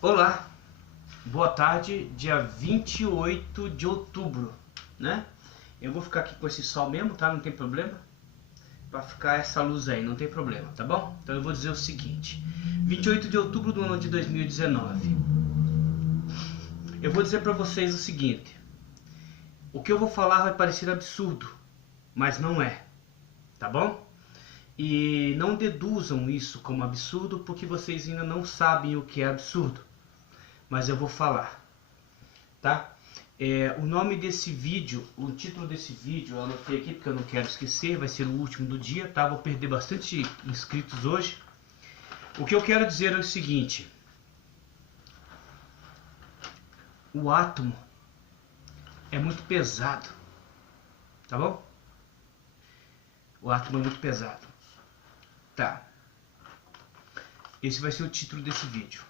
Olá, boa tarde, dia 28 de outubro, né? Eu vou ficar aqui com esse sol mesmo, tá? Não tem problema. Vai ficar essa luz aí, não tem problema, tá bom? Então eu vou dizer o seguinte: 28 de outubro do ano de 2019. Eu vou dizer pra vocês o seguinte: o que eu vou falar vai parecer absurdo, mas não é, tá bom? E não deduzam isso como absurdo, porque vocês ainda não sabem o que é absurdo. Mas eu vou falar, tá? O nome desse vídeo, o título desse vídeo, eu anotei aqui porque eu não quero esquecer, vai ser o último do dia, tá? Vou perder bastante inscritos hoje. O que eu quero dizer é o seguinte: o átomo é muito pesado, tá bom? O átomo é muito pesado. Tá. Esse vai ser o título desse vídeo.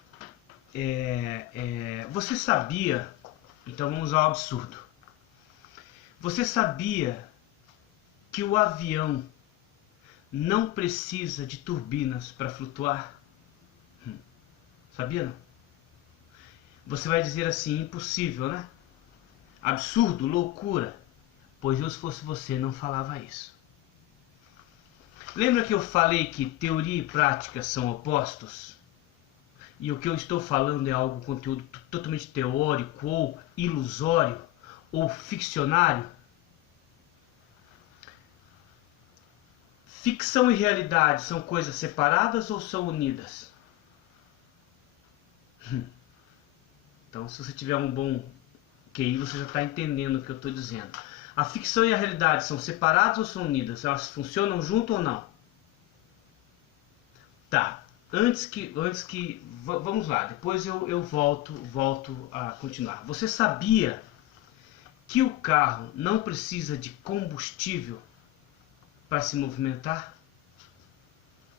Você sabia... Então vamos ao absurdo. Você sabia que o avião não precisa de turbinas para flutuar? Sabia não? Você vai dizer assim, impossível, né? Absurdo, loucura. Pois eu, se fosse você, não falava isso. Lembra que eu falei que teoria e prática são opostos? E o que eu estou falando é algo, conteúdo totalmente teórico, ou ilusório, ou ficcionário? Ficção e realidade são coisas separadas ou são unidas? Então, se você tiver um bom QI, você já está entendendo o que eu estou dizendo. A ficção e a realidade são separadas ou são unidas? Elas funcionam junto ou não? Tá. Vamos lá, depois eu volto a continuar. Você sabia que o carro não precisa de combustível para se movimentar?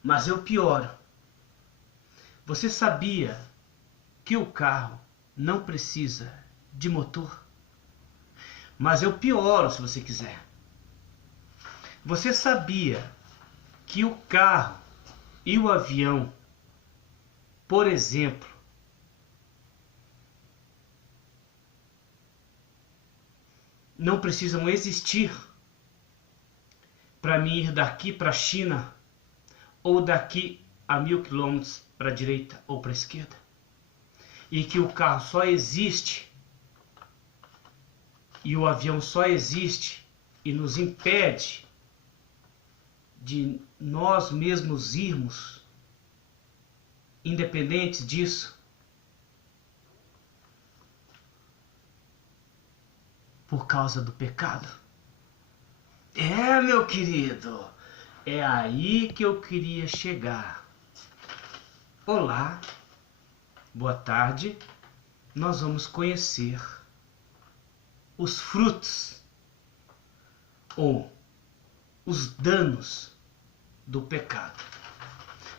Mas eu pioro. Você sabia que o carro não precisa de motor? Mas eu pioro, se você quiser. Você sabia que o carro e o avião, por exemplo, não precisam existir para mim ir daqui para a China ou daqui a 1000 quilômetros para a direita ou para a esquerda? E que o carro só existe e o avião só existe e nos impede de nós mesmos irmos, independentes disso, por causa do pecado? Meu querido, é aí que eu queria chegar. Olá, boa tarde. Nós vamos conhecer os frutos ou os danos do pecado.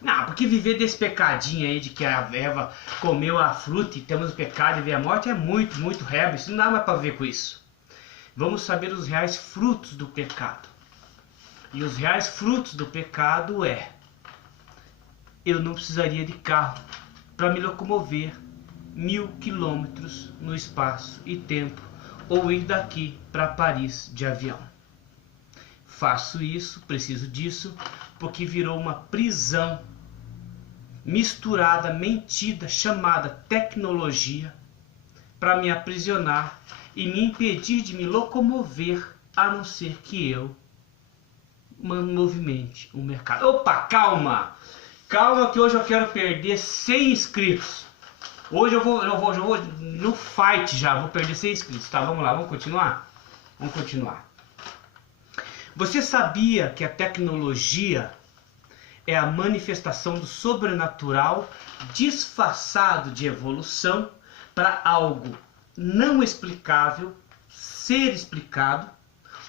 Não, porque viver desse pecadinho aí de que a Eva comeu a fruta e temos o pecado e veio a morte é muito, muito rebo. Isso não dá mais para ver com isso. Vamos saber os reais frutos do pecado. E os reais frutos do pecado eu não precisaria de carro para me locomover 1000 quilômetros no espaço e tempo ou ir daqui para Paris de avião. Faço isso, preciso disso, porque virou uma prisão misturada, mentida, chamada tecnologia, para me aprisionar e me impedir de me locomover, a não ser que eu movimente o mercado. Opa, calma! Calma que hoje eu quero perder 100 inscritos. Hoje eu vou no fight já, vou perder 100 inscritos. Tá, vamos lá, vamos continuar? Vamos continuar. Você sabia que a tecnologia é a manifestação do sobrenatural disfarçado de evolução para algo não explicável ser explicado,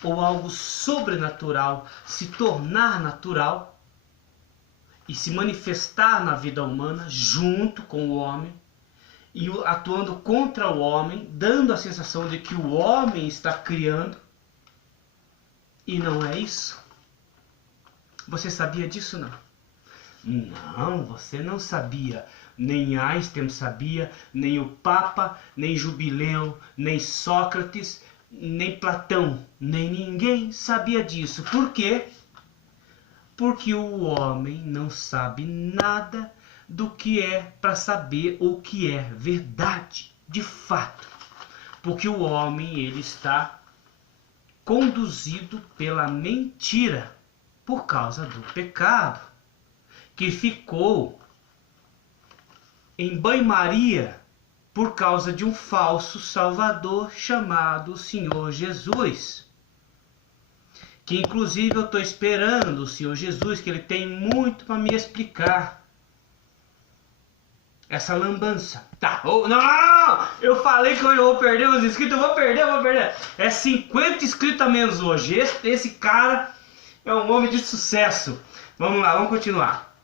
ou algo sobrenatural se tornar natural e se manifestar na vida humana junto com o homem e atuando contra o homem, dando a sensação de que o homem está criando? E não é isso? Você sabia disso, não? Não, você não sabia. Nem Einstein sabia, nem o Papa, nem Jubileu, nem Sócrates, nem Platão, nem ninguém sabia disso. Por quê? Porque o homem não sabe nada do que é para saber o que é verdade, de fato. Porque o homem, ele está conduzido pela mentira por causa do pecado, que ficou em banho-maria por causa de um falso salvador chamado Senhor Jesus. Que inclusive eu estou esperando o Senhor Jesus, que ele tem muito para me explicar. Essa lambança. Tá, não! Eu falei que eu vou perder os inscritos, eu vou perder. É 50 inscritos a menos hoje. Esse cara é um homem de sucesso. Vamos lá, vamos continuar.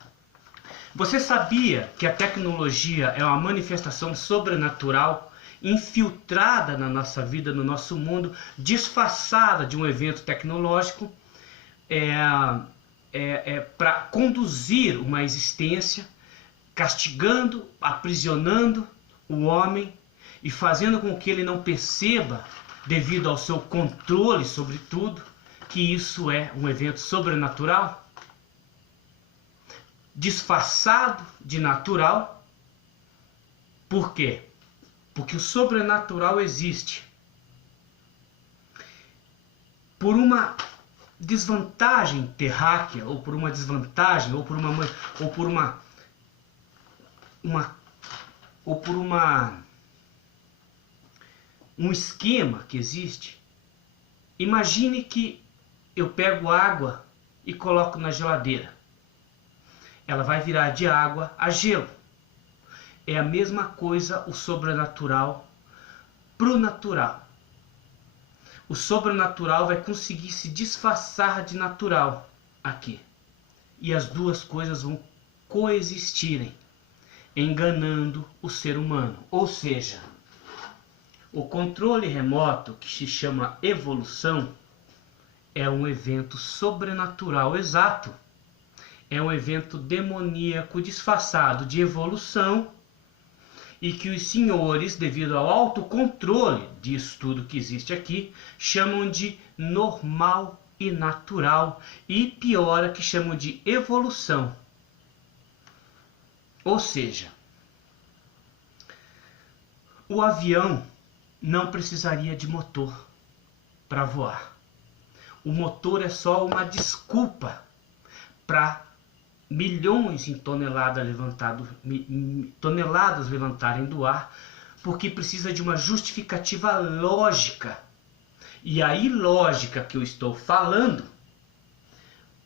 Você sabia que a tecnologia é uma manifestação sobrenatural infiltrada na nossa vida, no nosso mundo, disfarçada de um evento tecnológico, para conduzir uma existência, castigando, aprisionando o homem e fazendo com que ele não perceba, devido ao seu controle sobre tudo, que isso é um evento sobrenatural? Disfarçado de natural. Por quê? Porque o sobrenatural existe por uma desvantagem terráquea, ou por uma desvantagem, ou por um esquema que existe. Imagine que eu pego água e coloco na geladeira. Ela vai virar de água a gelo. É a mesma coisa o sobrenatural pro natural. O sobrenatural vai conseguir se disfarçar de natural aqui. E as duas coisas vão coexistirem, enganando o ser humano. Ou seja, o controle remoto, que se chama evolução, é um evento sobrenatural exato. É um evento demoníaco disfarçado de evolução, e que os senhores, devido ao autocontrole disso tudo que existe aqui, chamam de normal e natural, e piora, que chamam de evolução. Ou seja, o avião não precisaria de motor para voar. O motor é só uma desculpa para milhões em toneladas levantarem do ar, porque precisa de uma justificativa lógica. E a ilógica que eu estou falando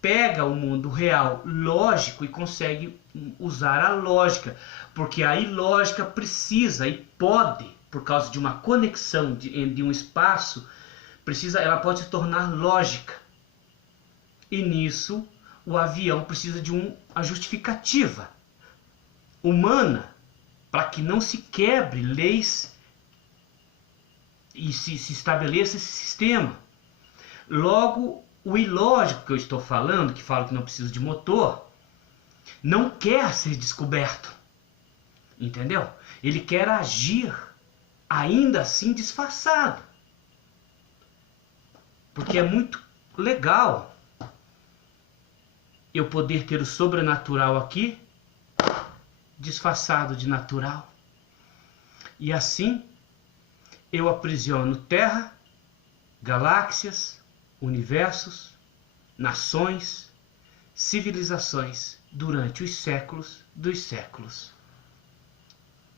pega o mundo real lógico e consegue usar a lógica, porque a ilógica precisa e pode, por causa de uma conexão de um espaço, ela pode se tornar lógica. E nisso o avião precisa de uma justificativa humana para que não se quebre leis e se estabeleça esse sistema. Logo, o ilógico que eu estou falando, que fala que não precisa de motor, não quer ser descoberto. Entendeu? Ele quer agir, ainda assim disfarçado. Porque é muito legal eu poder ter o sobrenatural aqui, disfarçado de natural. E assim, eu aprisiono terra, galáxias, universos, nações, civilizações, durante os séculos dos séculos.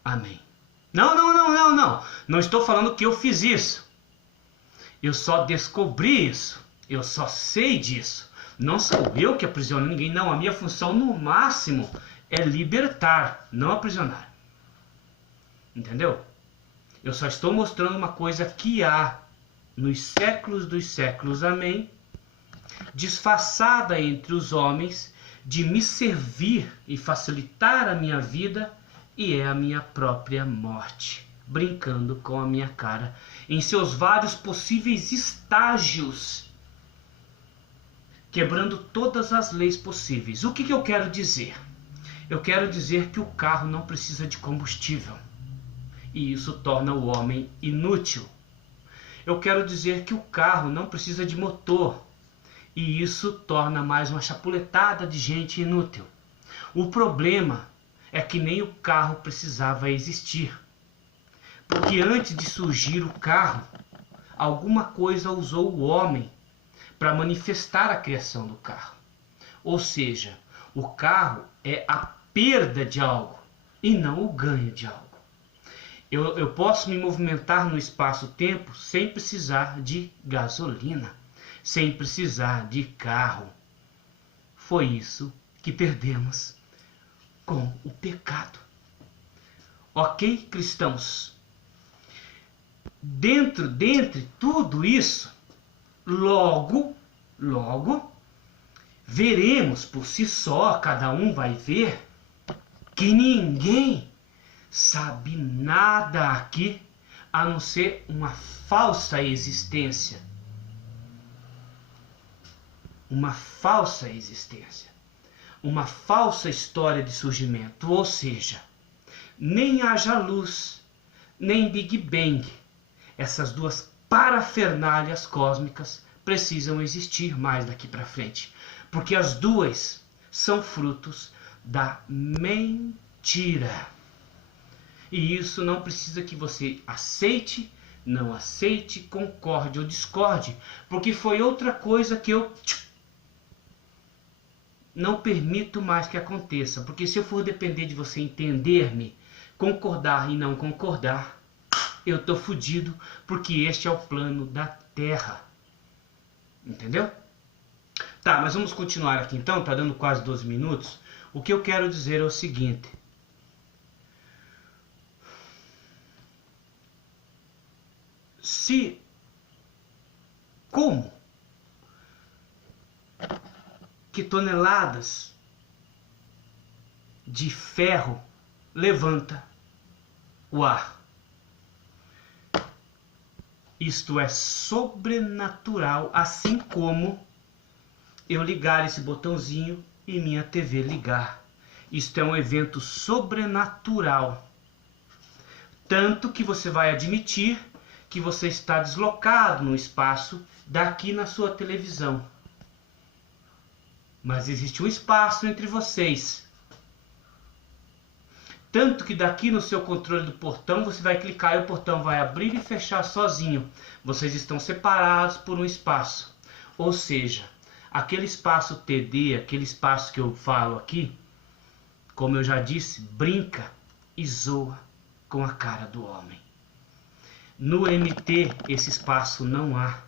Amém. Não. Não estou falando que eu fiz isso. Eu só descobri isso. Eu só sei disso. Não sou eu que aprisiono ninguém, não. A minha função, no máximo, é libertar, não aprisionar. Entendeu? Eu só estou mostrando uma coisa que há nos séculos dos séculos, amém, disfarçada entre os homens, de me servir e facilitar a minha vida, e é a minha própria morte, brincando com a minha cara, em seus vários possíveis estágios, quebrando todas as leis possíveis. O que eu quero dizer? Eu quero dizer que o carro não precisa de combustível, e isso torna o homem inútil. Eu quero dizer que o carro não precisa de motor, e isso torna mais uma chapuletada de gente inútil. O problema é que nem o carro precisava existir, porque antes de surgir o carro, alguma coisa usou o homem para manifestar a criação do carro. Ou seja, o carro é a perda de algo e não o ganho de algo. Eu posso me movimentar no espaço-tempo sem precisar de gasolina, sem precisar de carro. Foi isso que perdemos com o pecado. Ok, cristãos? Dentre tudo isso, logo, veremos por si só, cada um vai ver, que ninguém sabe nada aqui a não ser uma falsa existência. Uma falsa existência. Uma falsa história de surgimento. Ou seja, nem haja luz, nem Big Bang. Essas duas parafernálias cósmicas precisam existir mais daqui para frente. Porque as duas são frutos da mentira. E isso não precisa que você aceite, não aceite, concorde ou discorde, porque foi outra coisa que eu não permito mais que aconteça. Porque se eu for depender de você entender-me, concordar e não concordar, eu tô fudido, porque este é o plano da Terra. Entendeu? Tá, mas vamos continuar aqui então, tá dando quase 12 minutos. O que eu quero dizer é o seguinte. Como que toneladas de ferro levanta o ar? Isto é sobrenatural, assim como eu ligar esse botãozinho e minha TV ligar. Isto é um evento sobrenatural. Tanto que você vai admitir que você está deslocado no espaço daqui na sua televisão. Mas existe um espaço entre vocês. Tanto que daqui no seu controle do portão você vai clicar e o portão vai abrir e fechar sozinho. Vocês estão separados por um espaço. Ou seja, aquele espaço TD, aquele espaço que eu falo aqui, como eu já disse, brinca e zoa com a cara do homem. No MT, esse espaço não há.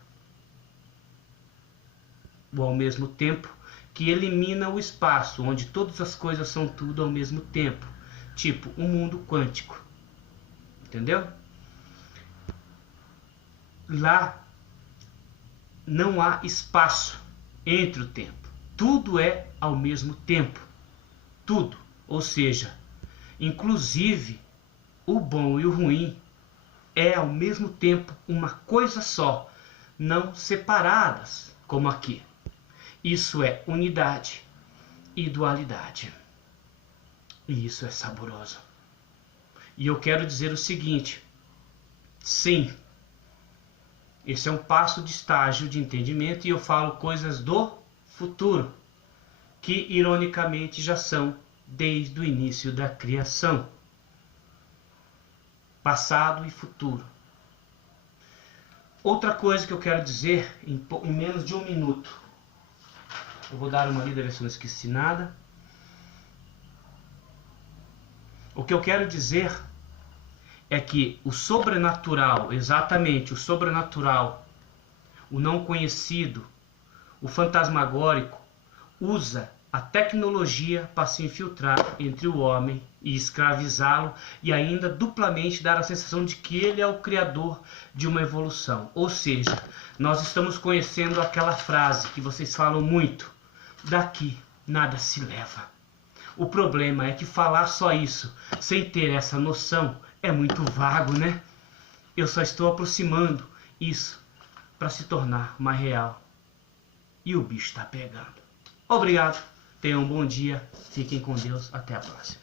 Ou ao mesmo tempo que elimina o espaço, onde todas as coisas são tudo ao mesmo tempo. Tipo, um mundo quântico. Entendeu? Lá não há espaço entre o tempo. Tudo é ao mesmo tempo. Tudo. Ou seja, inclusive o bom e o ruim é ao mesmo tempo uma coisa só, não separadas, como aqui. Isso é unidade e dualidade. E isso é saboroso. E eu quero dizer o seguinte: sim, esse é um passo de estágio de entendimento e eu falo coisas do futuro, que ironicamente já são desde o início da criação. Passado e futuro. Outra coisa que eu quero dizer em menos de um minuto. Eu vou dar uma lida, ver se eu não esqueci nada. O que eu quero dizer é que o sobrenatural, exatamente o sobrenatural, o não conhecido, o fantasmagórico, usa a tecnologia para se infiltrar entre o homem e escravizá-lo e ainda duplamente dar a sensação de que ele é o criador de uma evolução. Ou seja, nós estamos conhecendo aquela frase que vocês falam muito: daqui nada se leva. O problema é que falar só isso, sem ter essa noção, é muito vago, né? Eu só estou aproximando isso para se tornar mais real. E o bicho está pegando. Obrigado. Tenham um bom dia. Fiquem com Deus. Até a próxima.